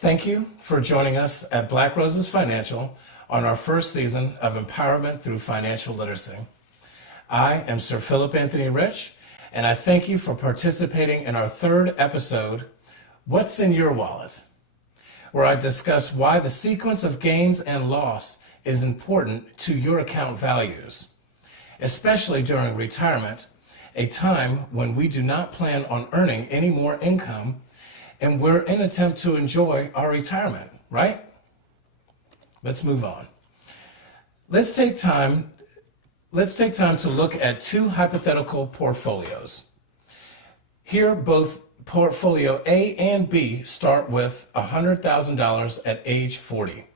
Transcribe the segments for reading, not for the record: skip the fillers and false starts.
Thank you for joining us at Black Roses Financial on our first season of Empowerment Through Financial Literacy. I am Sir Philip Anthony Rich, and I thank you for participating in our third episode, What's in Your Wallet?, where I discuss why the sequence of gains and loss is important to your account values, especially during retirement, a time when we do not plan on earning any more income and we're in an attempt to enjoy our retirement, right? Let's move on. Let's take time to look at two hypothetical portfolios. Here, both portfolio A and B start with $100,000 at age 40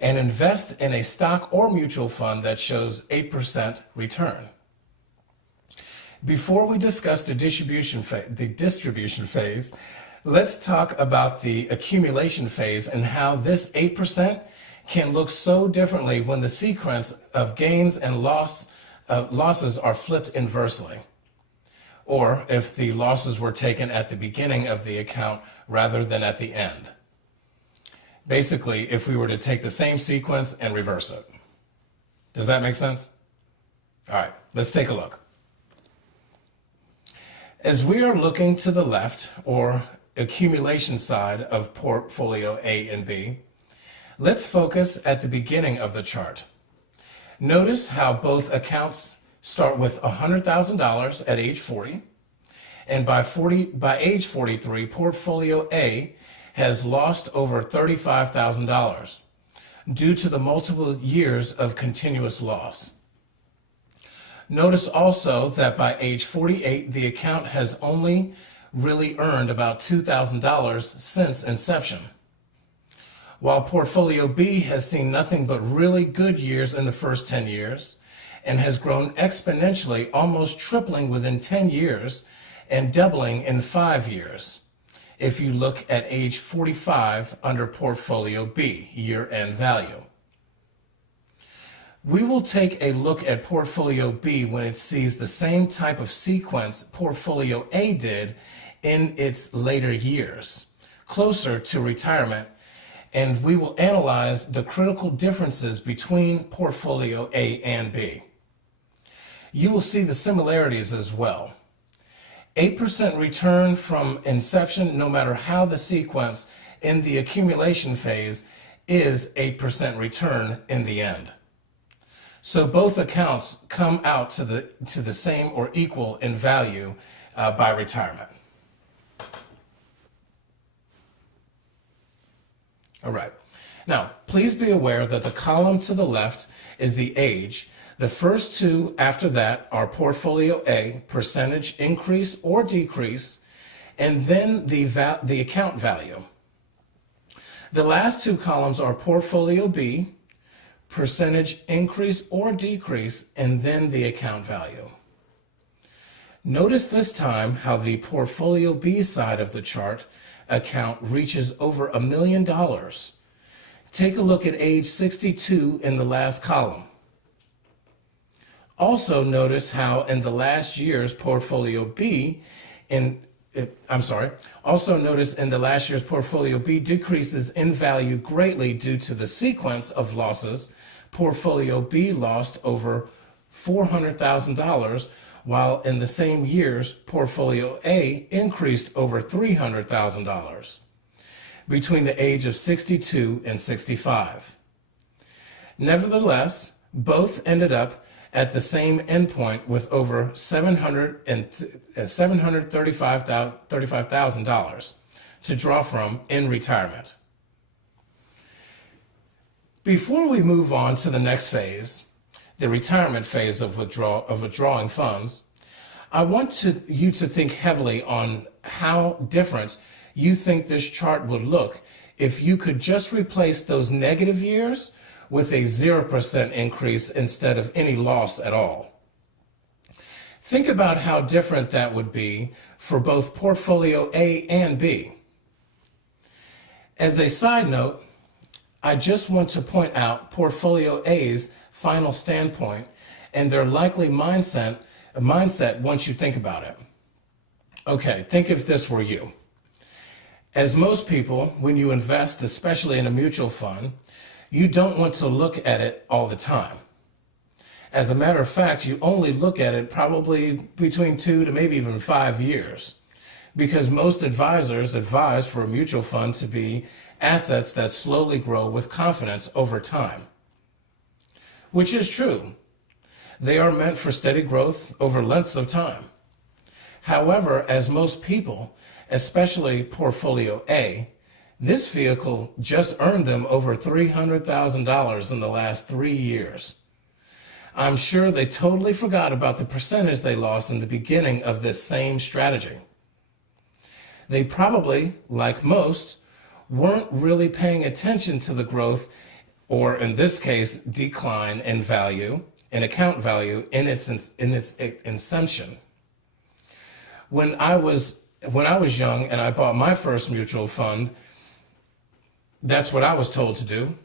and invest in a stock or mutual fund that shows 8% return. Before we discuss the distribution phase, let's talk about the accumulation phase and how this 8% can look so differently when the sequence of gains and losses are flipped inversely, or if the losses were taken at the beginning of the account rather than at the end. Basically, if we were to take the same sequence and reverse it. Does that make sense? All right, let's take a look. As we are looking to the left, or accumulation side of portfolio A and B, let's focus at the beginning of the chart. Notice how both accounts start with $100,000 at age 40, and by age 43, portfolio A has lost over $35,000 due to the multiple years of continuous loss. Notice also that by age 48, the account has only really earned about $2,000 since inception, while portfolio B has seen nothing but really good years in the first 10 years and has grown exponentially, almost tripling within 10 years and doubling in 5 years if you look at age 45 under portfolio B, year-end value. We will take a look at portfolio B when it sees the same type of sequence portfolio A did in its later years, closer to retirement, and we will analyze the critical differences between portfolio A and B. You will see the similarities as well. 8% return from inception, no matter how the sequence in the accumulation phase, is 8% return in the end. So both accounts come out to the same or equal in value by retirement. All right. Now, please be aware that the column to the left is the age. The first two after that are portfolio A, percentage increase or decrease, and then the account value. The last two columns are portfolio B, percentage increase or decrease, and then the account value. Notice this time how the portfolio B side of the chart account reaches over $1 million. Take a look at age 62 in the last column. Also notice how in the last year's portfolio B, also notice in the last year's portfolio B decreases in value greatly due to the sequence of losses. Portfolio B lost over $400,000, while in the same years, portfolio A increased over $300,000 between the age of 62 and 65. Nevertheless, both ended up at the same endpoint with over $735,000 to draw from in retirement. Before we move on to the next phase, the retirement phase of withdrawing funds, I want you to think heavily on how different you think this chart would look if you could just replace those negative years with a 0% increase instead of any loss at all. Think about how different that would be for both portfolio A and B. As a side note, I just want to point out portfolio A's final standpoint and their likely mindset once you think about it. Okay, think if this were you. As most people, when you invest, especially in a mutual fund, you don't want to look at it all the time. As a matter of fact, you only look at it probably between 2 to maybe even 5 years, because most advisors advise for a mutual fund to be assets that slowly grow with confidence over time, which is true. They are meant for steady growth over lengths of time. However, as most people, especially Portfolio A, this vehicle just earned them over $300,000 in the last 3 years. I'm sure they totally forgot about the percentage they lost in the beginning of this same strategy. They probably, like most, weren't really paying attention to the growth, or in this case, decline in value, in account value, in its inception. When I was young and I bought my first mutual fund, that's what I was told to do.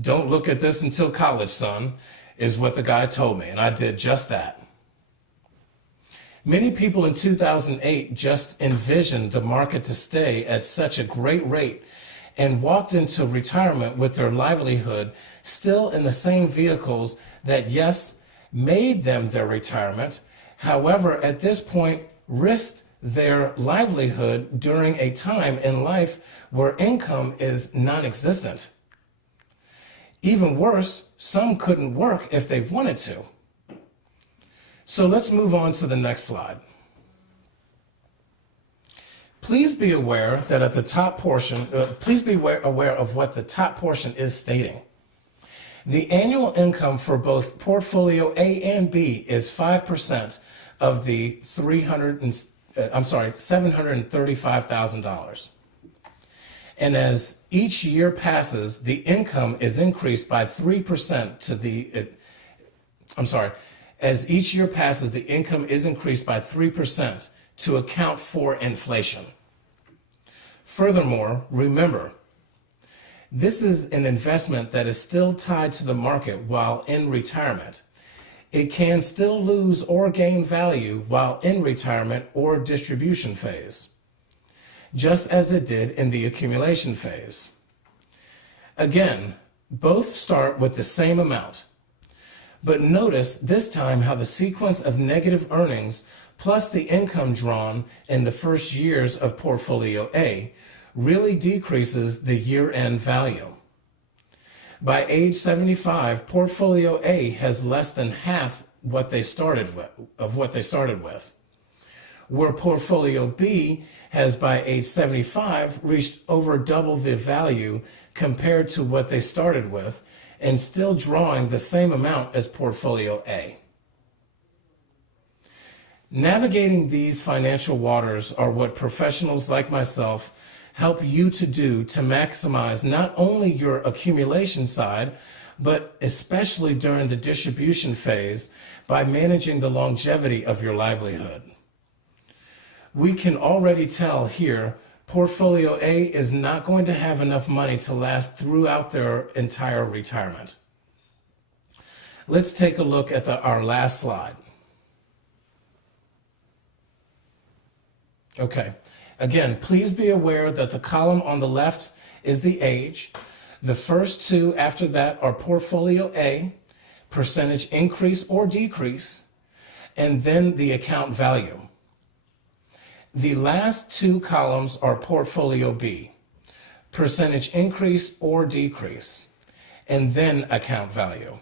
Don't look at this until college, son, is what the guy told me, and I did just that. Many people in 2008 just envisioned the market to stay at such a great rate and walked into retirement with their livelihood still in the same vehicles that, yes, made them their retirement. However, at this point, risked their livelihood during a time in life where income is non-existent. Even worse, some couldn't work if they wanted to. So let's move on to the next slide. Please be aware that at the top portion, please be aware of what the top portion is stating. The annual income for both Portfolio A and B is 5% of the $735,000. And as each year passes, the income is increased by 3% to the, as each year passes, the income is increased by 3% to account for inflation. Furthermore, remember, this is an investment that is still tied to the market while in retirement. It can still lose or gain value while in retirement or distribution phase, just as it did in the accumulation phase. Again, both start with the same amount, but notice this time how the sequence of negative earnings plus the income drawn in the first years of Portfolio A really decreases the year-end value. By age 75, Portfolio A has less than half what they started with, where Portfolio B has by age 75 reached over double the value compared to what they started with and still drawing the same amount as Portfolio A. Navigating these financial waters are what professionals like myself help you to do to maximize not only your accumulation side, but especially during the distribution phase by managing the longevity of your livelihood. We can already tell here, Portfolio A is not going to have enough money to last throughout their entire retirement. Let's take a look at our last slide. Okay. Again, please be aware that the column on the left is the age. The first two after that are Portfolio A, percentage increase or decrease, and then the account value. The last two columns are Portfolio B, percentage increase or decrease, and then account value.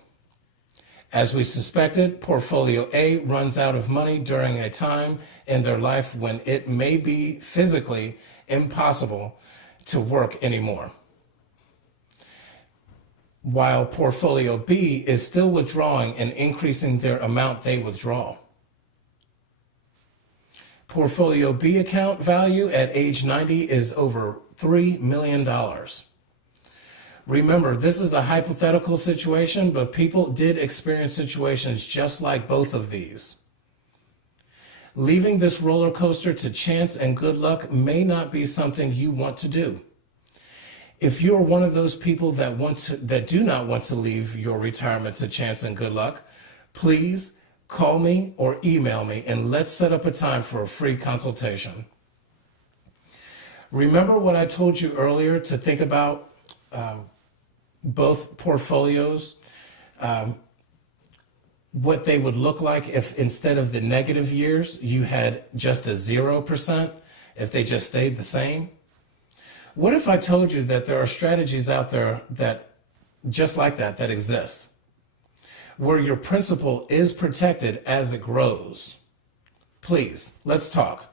As we suspected, Portfolio A runs out of money during a time in their life when it may be physically impossible to work anymore, while Portfolio B is still withdrawing and increasing their amount they withdraw. Portfolio B account value at age 90 is over $3 million. Remember, this is a hypothetical situation, but people did experience situations just like both of these. Leaving this roller coaster to chance and good luck may not be something you want to do. If you're one of those people that do not want to leave your retirement to chance and good luck, please call me or email me and let's set up a time for a free consultation. Remember what I told you earlier to think about both portfolios, what they would look like if instead of the negative years, you had just a 0%, if they just stayed the same? What if I told you that there are strategies out there that just like that exist, where your principal is protected as it grows? Please, let's talk.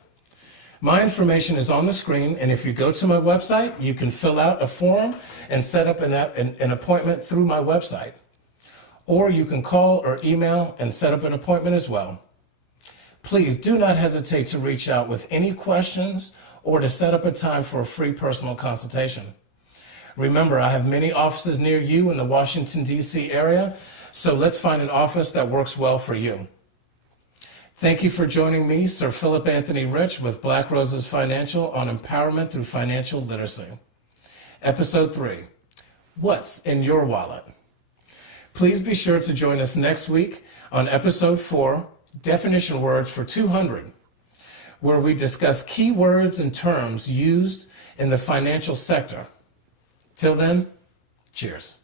My information is on the screen, and if you go to my website, you can fill out a form and set up an appointment through my website. Or you can call or email and set up an appointment as well. Please do not hesitate to reach out with any questions or to set up a time for a free personal consultation. Remember, I have many offices near you in the Washington, D.C. area, so let's find an office that works well for you. Thank you for joining me, Sir Philip Anthony Rich, with Black Roses Financial on Empowerment Through Financial Literacy. Episode 3, What's in Your Wallet? Please be sure to join us next week on Episode 4, Definition Words for 200, where we discuss key words and terms used in the financial sector. Till then, cheers.